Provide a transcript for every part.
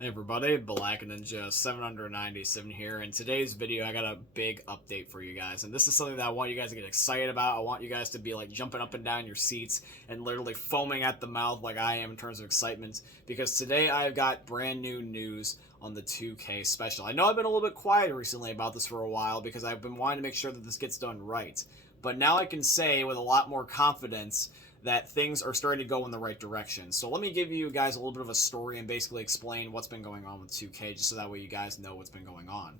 Hey everybody, Black Ninja 797 here. In today's video, I got a big update for you guys, and this is something that I want you guys to get excited about. I want you guys to be like jumping up and down your seats and literally foaming at the mouth like I am in terms of excitement, because today I've got brand new news on the 2K special. I know I've been a little bit quiet recently about this for a while because I've been wanting to make sure that this gets done right, but now I can say with a lot more confidence that things are starting to go in the right direction. So let me give you guys a little bit of a story and basically explain what's been going on with 2K, just so that way you guys know what's been going on.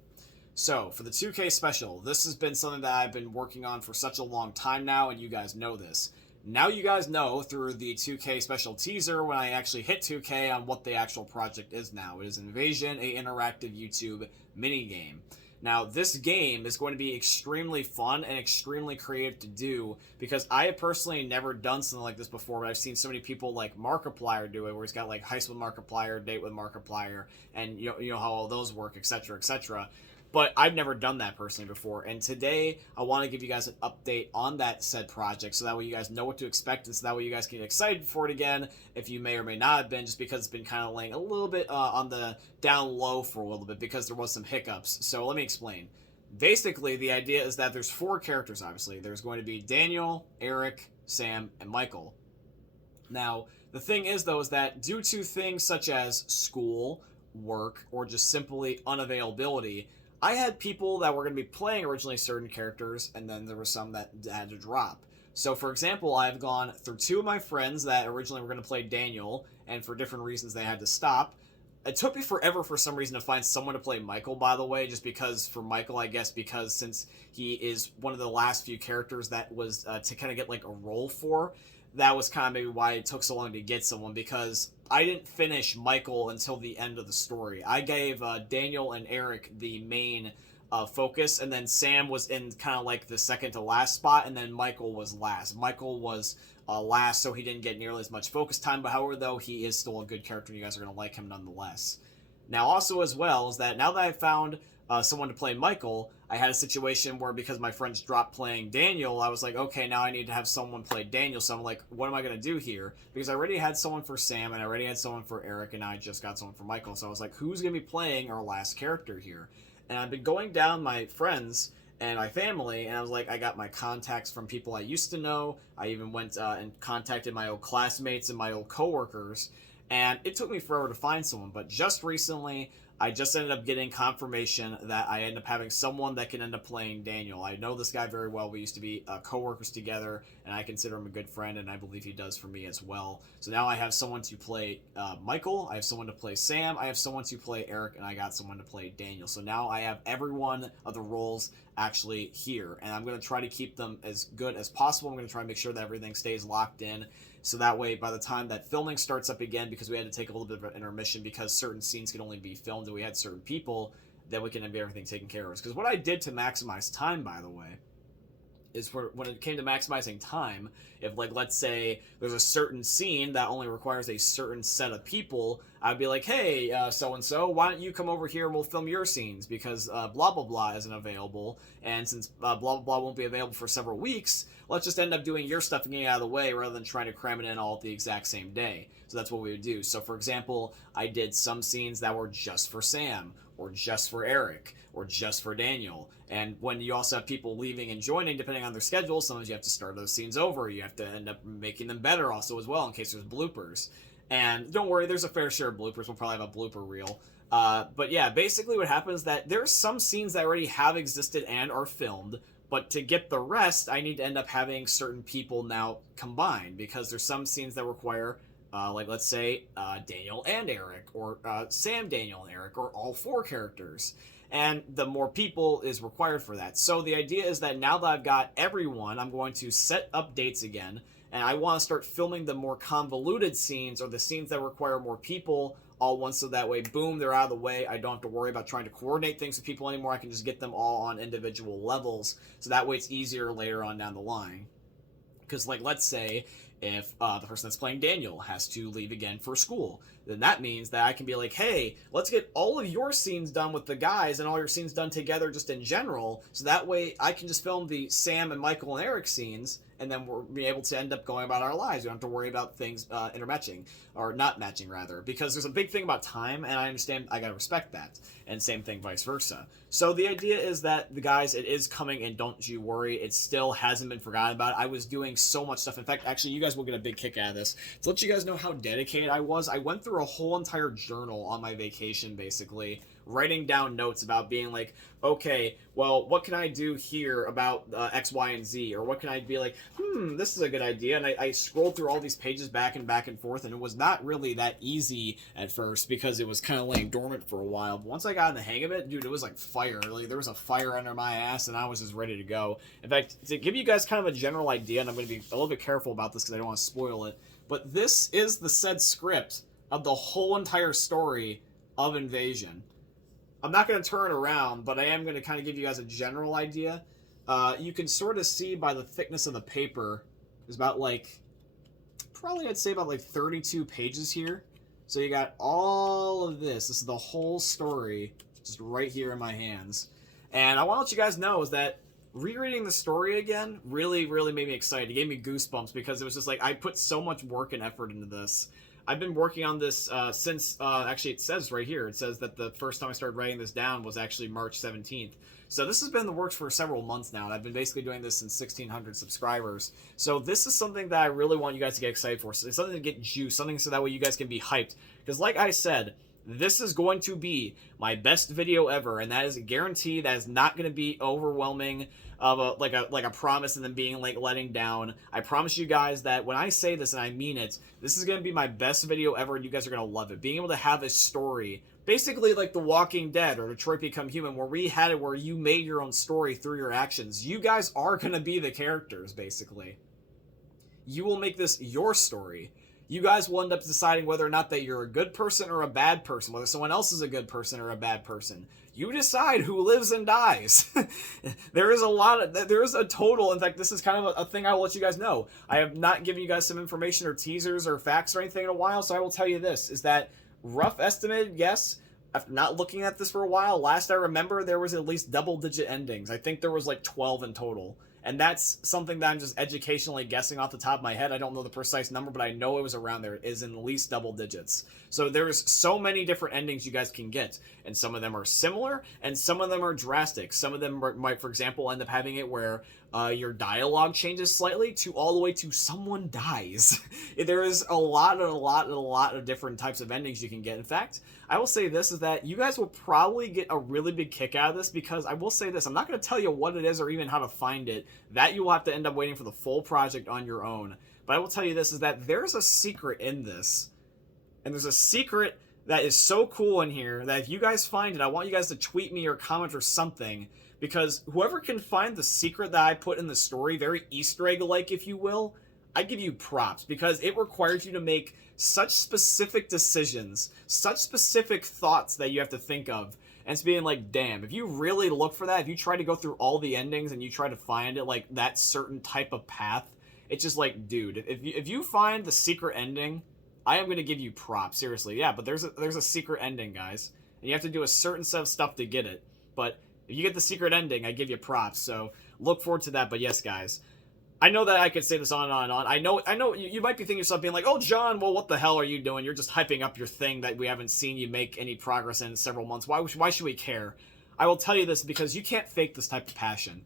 So for the 2K special, this has been something that I've been working on for such a long time now, and you guys know this. Now you guys know through the 2K special teaser when I actually hit 2K on what the actual project is now. It is Invasion, a interactive YouTube minigame. Now, this game is going to be extremely fun and extremely creative to do because I have personally never done something like this before, but I've seen so many people like Markiplier do it, where he's got like Heist with Markiplier, Date with Markiplier, and you know how all those work, etc., etc. But I've never done that personally before, and today I want to give you guys an update on that said project, so that way you guys know what to expect, and so that way you guys can get excited for it again, if you may or may not have been, just because it's been kind of laying a little bit on the down low for a little bit, because there was some hiccups. So let me explain. Basically, the idea is that there's four characters, obviously. There's going to be Daniel, Eric, Sam, and Michael. Now, the thing is, though, is that due to things such as school, work, or just simply unavailability, I had people that were going to be playing originally certain characters, and then there were some that had to drop. So, for example, I've gone through two of my friends that originally were going to play Daniel, and for different reasons they had to stop. It took me forever for some reason to find someone to play Michael, by the way, just because for Michael, I guess, because since he is one of the last few characters that was to kind of get like a role for, that was kind of maybe why it took so long to get someone, because I didn't finish Michael until the end of the story. I gave Daniel and Eric the main focus, and then Sam was in kind of like the second to last spot, and then Michael was last. Michael was last, so he didn't get nearly as much focus time, but however, though, he is still a good character, and you guys are going to like him nonetheless. Now, also as well, is that now that I found someone to play Michael, I had a situation where because my friends dropped playing Daniel, I was like, okay, now I need to have someone play Daniel. So I'm like, what am I going to do here? Because I already had someone for Sam, and I already had someone for Eric, and I just got someone for Michael. So I was like, who's going to be playing our last character here? And I've been going down my friends and my family, and I was like, I got my contacts from people I used to know. I even went and contacted my old classmates and my old coworkers, and it took me forever to find someone. But just recently, I just ended up getting confirmation that I end up having someone that can end up playing Daniel. I know this guy very well. We used to be co-workers together, and I consider him a good friend, and I believe he does for me as well. So now I have someone to play Michael, I have someone to play Sam, I have someone to play Eric, and I got someone to play Daniel. So now I have every one of the roles actually here, and I'm going to try to keep them as good as possible. I'm going to try to make sure that everything stays locked in, so that way by the time that filming starts up again, because we had to take a little bit of an intermission because certain scenes can only be filmed and we had certain people, then we can have everything taken care of. Because what I did to maximize time, by the way, is for when it came to maximizing time, if like let's say there's a certain scene that only requires a certain set of people, I'd be like, hey, so and so, why don't you come over here and we'll film your scenes, because blah blah blah isn't available, and since blah blah blah won't be available for several weeks, let's just end up doing your stuff and getting out of the way rather than trying to cram it in all at the exact same day. So that's what we would do. So for example, I did some scenes that were just for Sam, or just for Eric, or just for Daniel. And when you also have people leaving and joining, depending on their schedule, sometimes you have to start those scenes over. You have to end up making them better also as well, in case there's bloopers. And don't worry, there's a fair share of bloopers. We'll probably have a blooper reel. But yeah, basically what happens is that there's some scenes that already have existed and are filmed, but to get the rest, I need to end up having certain people now combined, because there's some scenes that require like let's say Daniel and Eric, or Sam, Daniel, and Eric, or all four characters. And the more people is required for that. So the idea is that now that I've got everyone, I'm going to set up dates again, and I want to start filming the more convoluted scenes, or the scenes that require more people, all once, so that way, boom, they're out of the way. I don't have to worry about trying to coordinate things with people anymore. I can just get them all on individual levels, so that way it's easier later on down the line. Because, like, let's say if the person that's playing Daniel has to leave again for school, then that means that I can be like, hey, let's get all of your scenes done with the guys and all your scenes done together just in general, so that way I can just film the Sam and Michael and Eric scenes, and then we'll be able to end up going about our lives. We don't have to worry about things intermatching, or not matching rather, because there's a big thing about time, and I understand I gotta respect that, and same thing vice versa. So the idea is that, the guys, it is coming, and don't you worry, it still hasn't been forgotten about. I was doing so much stuff. In fact, actually, you guys will get a big kick out of this. To let you guys know how dedicated I was, I went through a whole entire journal on my vacation, basically, writing down notes about being like, okay, well, what can I do here about X, Y, and Z? Or what can I be like, this is a good idea. And I scrolled through all these pages back and forth, and it was not really that easy at first because it was kind of laying dormant for a while. But once I got in the hang of it, dude, it was like fire. Like, there was a fire under my ass, and I was just ready to go. In fact, to give you guys kind of a general idea, and I'm going to be a little bit careful about this because I don't want to spoil it, but this is the said script of the whole entire story of Invasion. I'm not going to turn around, but I am going to kind of give you guys a general idea. You can sort of see by the thickness of the paper, there's about like, probably I'd say about like 32 pages here. So you got all of this. This is the whole story, just right here in my hands. And I want to let you guys know is that rereading the story again really, really made me excited. It gave me goosebumps because it was just like, I put so much work and effort into this. I've been working on this since, actually it says right here, it says that the first time I started writing this down was actually March 17th. So this has been in the works for several months now, and I've been basically doing this since 1,600 subscribers. So this is something that I really want you guys to get excited for. So it's something to get juice, something so that way you guys can be hyped. Because like I said, this is going to be my best video ever, and that is a guarantee. That is not going to be overwhelming of a promise and then being like letting down. I promise you guys that when I say this, and I mean it, this is going to be my best video ever, and you guys are going to love it. Being able to have a story, basically like The Walking Dead or Detroit Become Human, where we had it where you made your own story through your actions. You guys are going to be the characters, basically. You will make this your story. You guys will end up deciding whether or not that you're a good person or a bad person, whether someone else is a good person or a bad person. You decide who lives and dies. There is a total, in fact, this is kind of a thing I will let you guys know. I have not given you guys some information or teasers or facts or anything in a while, so I will tell you this, is that rough estimate, yes, after not looking at this for a while, last I remember there was at least double-digit endings. I think there was like 12 in total. And that's something that I'm just educationally guessing off the top of my head. I don't know the precise number, but I know it was around there. It is in at least double digits. So there's so many different endings you guys can get. And some of them are similar, and some of them are drastic. Some of them might, for example, end up having it where your dialogue changes slightly to all the way to someone dies. There is a lot of different types of endings you can get. In fact, I will say this, is that you guys will probably get a really big kick out of this, because I will say this, I'm not going to tell you what it is or even how to find it. That you will have to end up waiting for the full project on your own. But I will tell you this, is that there's a secret in this. And there's a secret that is so cool in here that if you guys find it, I want you guys to tweet me or comment or something. Because whoever can find the secret that I put in the story, very Easter egg-like, if you will, I give you props, because it requires you to make such specific decisions, such specific thoughts that you have to think of. And it's being like, damn, if you really look for that, if you try to go through all the endings and you try to find it, like that certain type of path, it's just like, dude, if you find the secret ending, I am going to give you props, seriously. Yeah, but there's a secret ending, guys. And you have to do a certain set of stuff to get it. But if you get the secret ending, I give you props. So look forward to that. But yes, guys, I know that I could say this on and on and on. I know you might be thinking yourself being like, oh, John, well, what the hell are you doing? You're just hyping up your thing that we haven't seen you make any progress in several months. Why should we care? I will tell you this, because you can't fake this type of passion.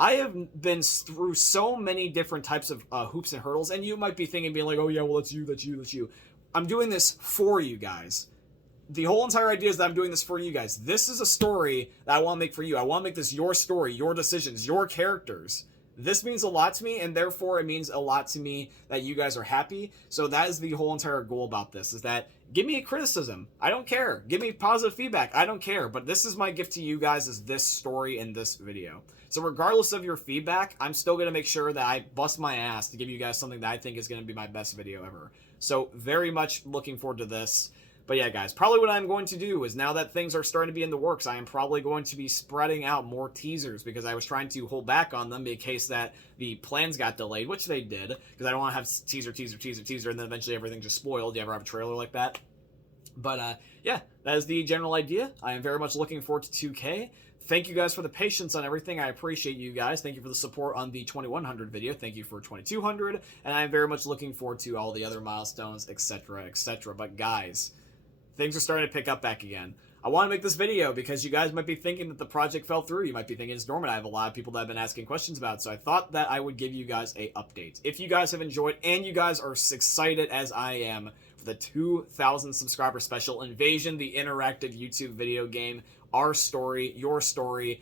I have been through so many different types of hoops and hurdles, and you might be thinking, being like, oh, yeah, well, that's you. I'm doing this for you guys. The whole entire idea is that I'm doing this for you guys. This is a story that I want to make for you. I want to make this your story, your decisions, your characters. This means a lot to me, and therefore it means a lot to me that you guys are happy. So that is the whole entire goal about this, is that give me a criticism. I don't care. Give me positive feedback. I don't care. But this is my gift to you guys, is this story in this video. So regardless of your feedback, I'm still going to make sure that I bust my ass to give you guys something that I think is going to be my best video ever. So very much looking forward to this. But yeah, guys, probably what I'm going to do is, now that things are starting to be in the works, I am probably going to be spreading out more teasers, because I was trying to hold back on them in case that the plans got delayed, which they did, because I don't want to have teaser, and then eventually everything just spoiled. Do you ever have a trailer like that? But yeah, that is the general idea. I am very much looking forward to 2K. Thank you guys for the patience on everything. I appreciate you guys. Thank you for the support on the 2100 video. Thank you for 2200. And I am very much looking forward to all the other milestones, etc., etc. But guys, things are starting to pick up back again. I want to make this video because you guys might be thinking that the project fell through. You might be thinking it's dormant. I have a lot of people that have been asking questions about it, so I thought that I would give you guys a update. If you guys have enjoyed and you guys are as excited as I am for the 2,000 subscriber special, Invasion, the interactive YouTube video game, our story, your story,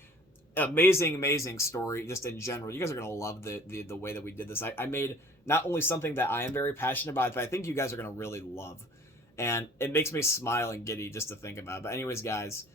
amazing story just in general. You guys are going to love the way that we did this. I made not only something that I am very passionate about, but I think you guys are going to really love. And it makes me smile and giddy just to think about it. But anyways, guys,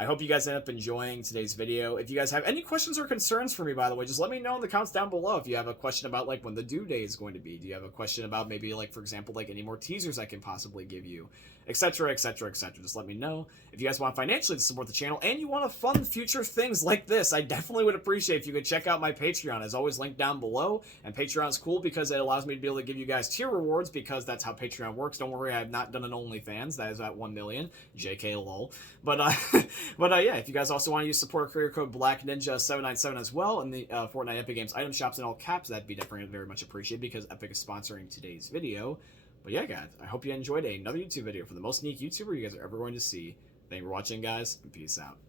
I hope you guys end up enjoying today's video. If you guys have any questions or concerns for me, by the way, just let me know in the comments down below. If you have a question about, like, when the due date is going to be. Do you have a question about maybe, like, for example, like, any more teasers I can possibly give you? Etc., etc., etc. Just let me know. If you guys want financially to support the channel and you want to fund future things like this, I definitely would appreciate if you could check out my Patreon. As always, linked down below. And Patreon's cool because it allows me to be able to give you guys tier rewards because that's how Patreon works. Don't worry, I have not done an OnlyFans. That is at 1 million. JK lol. But yeah, if you guys also want to use support creator code BlackNinja797 as well in the Fortnite Epic Games item shops in all caps, that'd be definitely very much appreciated because Epic is sponsoring today's video. But yeah, guys, I hope you enjoyed another YouTube video for the most unique YouTuber you guys are ever going to see. Thank you for watching, guys, and peace out.